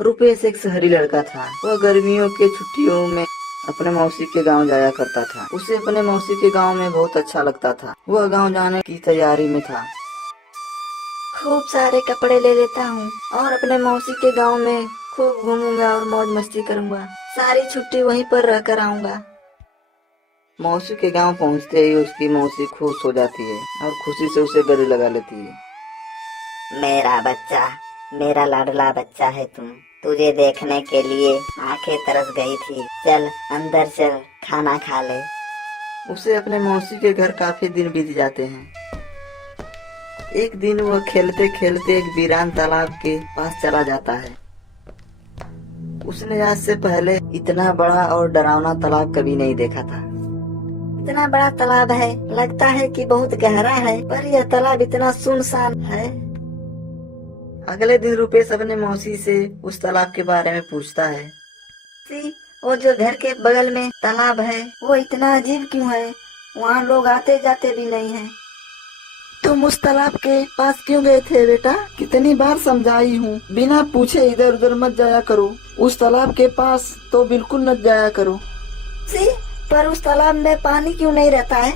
रुपेश एक शहरी लड़का था। वह गर्मियों के छुट्टियों में अपने मौसी के गांव जाया करता था। उसे अपने मौसी के गांव में बहुत अच्छा लगता था। वह गांव जाने की तैयारी में था। खूब सारे कपड़े ले लेता हूँ और अपने मौसी के गांव में खूब घूमूंगा और मौज मस्ती करूंगा। सारी छुट्टी वहीं पर रह कर आऊंगा। मौसी के गांव पहुंचते ही उसकी मौसी खुश हो जाती है और खुशी से उसे गले लगा लेती है। मेरा बच्चा, मेरा लाडला बच्चा है तुम। तुझे देखने के लिए आंखें तरस गई थी। चल अंदर चल, खाना खा ले। उसे अपने मौसी के घर काफी दिन बीत जाते हैं। एक दिन वह खेलते खेलते एक वीरान तालाब के पास चला जाता है। उसने आज से पहले इतना बड़ा और डरावना तालाब कभी नहीं देखा था। इतना बड़ा तालाब है, लगता है कि बहुत गहरा है, पर यह तालाब इतना सुनसान है। अगले दिन रुपेश अपने मौसी से उस तालाब के बारे में पूछता है। वो जो घर के बगल में तालाब है वो इतना अजीब क्यों है? वहाँ लोग आते जाते भी नहीं हैं। तुम उस तालाब के पास क्यों गए थे बेटा? कितनी बार समझाई हूँ, बिना पूछे इधर उधर मत जाया करो। उस तालाब के पास तो बिल्कुल मत जाया करो। पर उस तालाब में पानी क्यों नहीं रहता है?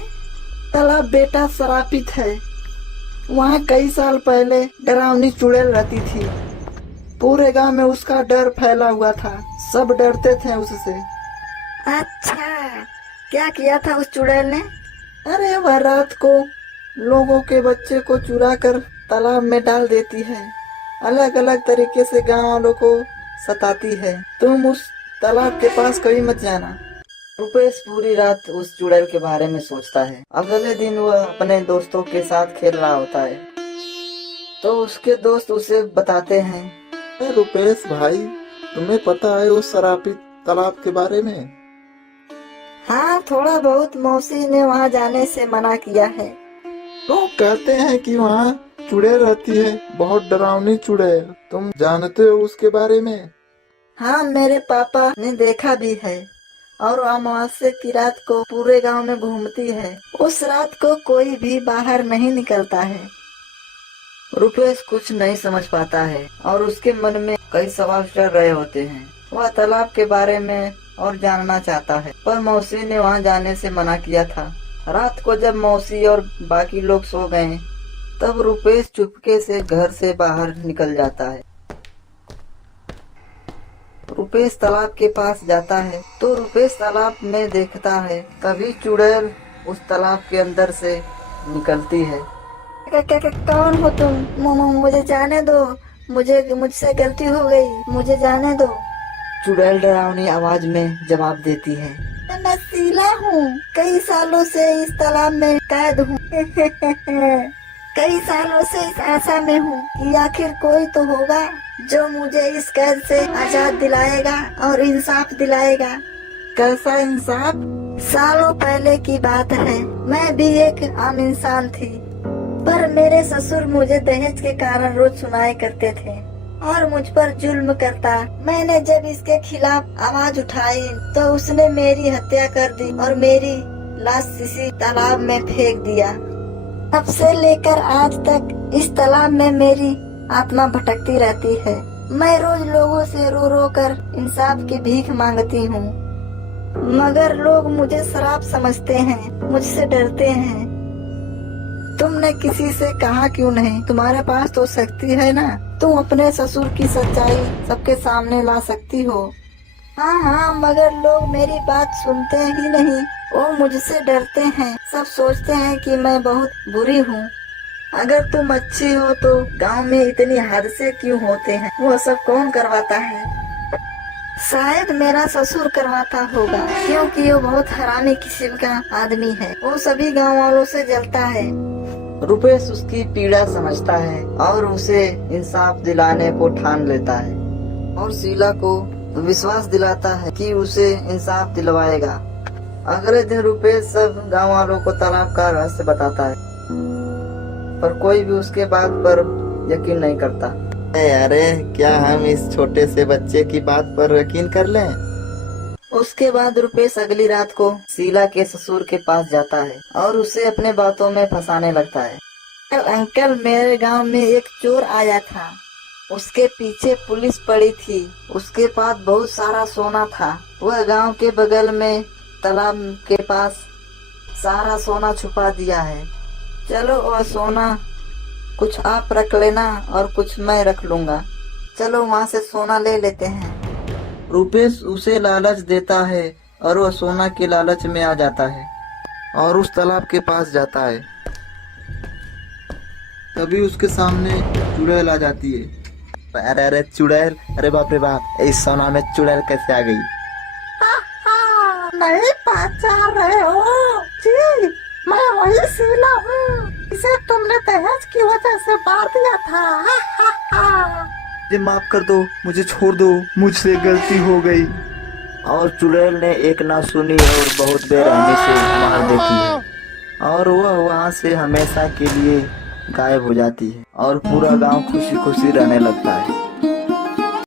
तालाब बेटा शरापित है। वहाँ कई साल पहले डरावनी चुड़ैल रहती थी। पूरे गांव में उसका डर फैला हुआ था। सब डरते थे उससे। अच्छा, क्या किया था उस चुड़ैल ने? अरे वह रात को लोगों के बच्चे को चुरा कर तालाब में डाल देती है। अलग अलग तरीके से गांव वालों को सताती है। तुम उस तालाब के पास कभी मत जाना। रुपेश पूरी रात उस चुड़ैल के बारे में सोचता है। अगले दिन वह अपने दोस्तों के साथ खेल रहा होता है तो उसके दोस्त उसे बताते हैं। रुपेश भाई, तुम्हें पता है उस शराबित तालाब के बारे में? हाँ, थोड़ा बहुत मौसी ने वहाँ जाने से मना किया है। लोग कहते हैं कि वहाँ चुड़ैल रहती है, बहुत डरावनी चुड़ैल। तुम जानते हो उसके बारे में? हाँ, मेरे पापा ने देखा भी है और अमावस्या की रात को पूरे गांव में घूमती है। उस रात को कोई भी बाहर नहीं निकलता है। रुपेश कुछ नहीं समझ पाता है और उसके मन में कई सवाल चल रहे होते हैं। वह तालाब के बारे में और जानना चाहता है, पर मौसी ने वहाँ जाने से मना किया था। रात को जब मौसी और बाकी लोग सो गए, तब रुपेश चुपके से घर से बाहर निकल जाता है। रुपेश तालाब के पास जाता है तो रुपेश तालाब में देखता है, तभी चुड़ैल उस तालाब के अंदर से निकलती है। कौन हो तुम? मुझे जाने दो, मुझसे गलती हो गई, मुझे जाने दो। चुड़ैल डरावनी आवाज में जवाब देती है। मैं शीला हूँ, कई सालों से इस तालाब में कैद हूँ। कई सालों से इस आशा में हूँ कि आखिर कोई तो होगा जो मुझे इस कैद से आजाद दिलाएगा और इंसाफ दिलाएगा। कैसा इंसाफ? सालों पहले की बात है, मैं भी एक आम इंसान थी, पर मेरे ससुर मुझे दहेज के कारण रोज सुनाया करते थे और मुझ पर जुल्म करता। मैंने जब इसके खिलाफ आवाज उठाई तो उसने मेरी हत्या कर दी और मेरी लाश इसी तालाब में फेंक दिया। तब से लेकर आज तक इस तालाब में मेरी आत्मा भटकती रहती है। मैं रोज लोगों से रो रो कर इंसाफ की भीख मांगती हूँ, मगर लोग मुझे शराब समझते हैं, मुझसे डरते हैं। तुमने किसी से कहा क्यों नहीं? तुम्हारे पास तो शक्ति है ना, तुम अपने ससुर की सच्चाई सबके सामने ला सकती हो। हाँ, मगर लोग मेरी बात सुनते ही नहीं, वो मुझसे डरते हैं। सब सोचते हैं कि मैं बहुत बुरी हूँ। अगर तुम अच्छी हो तो गांव में इतनी हादसे क्यों होते हैं? वो सब कौन करवाता है? शायद मेरा ससुर करवाता होगा, क्योंकि वो बहुत हरामी किस्म का आदमी है। वो सभी गांव वालों से जलता है। रुपेश उसकी पीड़ा समझता है और उसे इंसाफ दिलाने को ठान लेता है और शीला को विश्वास दिलाता है कि उसे इंसाफ दिलवाएगा। अगले दिन रुपेश सब गांव वालों को तालाब का रहस्य बताता है, पर कोई भी उसके बात पर यकीन नहीं करता। अरे क्या हम इस छोटे से बच्चे की बात पर यकीन कर लें? उसके बाद रुपेश अगली रात को शीला के ससुर के पास जाता है और उसे अपने बातों में फंसाने लगता है। अंकल, मेरे गांव में एक चोर आया था। उसके पीछे पुलिस पड़ी थी। उसके पास बहुत सारा सोना था। वह गांव के बगल में तालाब के पास सारा सोना छुपा दिया है। चलो वह सोना कुछ आप रख लेना और कुछ मैं रख लूंगा। चलो वहां से सोना ले लेते हैं। रुपेश उसे लालच देता है और वह सोना के लालच में आ जाता है और उस तालाब के पास जाता है। तभी उसके सामने चुड़ैल आ जाती है। अरे अरे चुड़ैल, अरे बाप रे बाप, इस सोना में चुड़ैल कैसे आ गई? नहीं पहचान रहे हो जी, मैं वही शीला हूँ, इसे तुमने दहेज की वजह से मार दिया था। मुझे माफ कर दो, मुझे छोड़ दो, मुझसे गलती हो गई। और चुड़ैल ने एक ना सुनी और बहुत बेरहमी से मार देती है और वह वहाँ से हमेशा के लिए गायब हो जाती है और पूरा गांव खुशी खुशी रहने लगता है।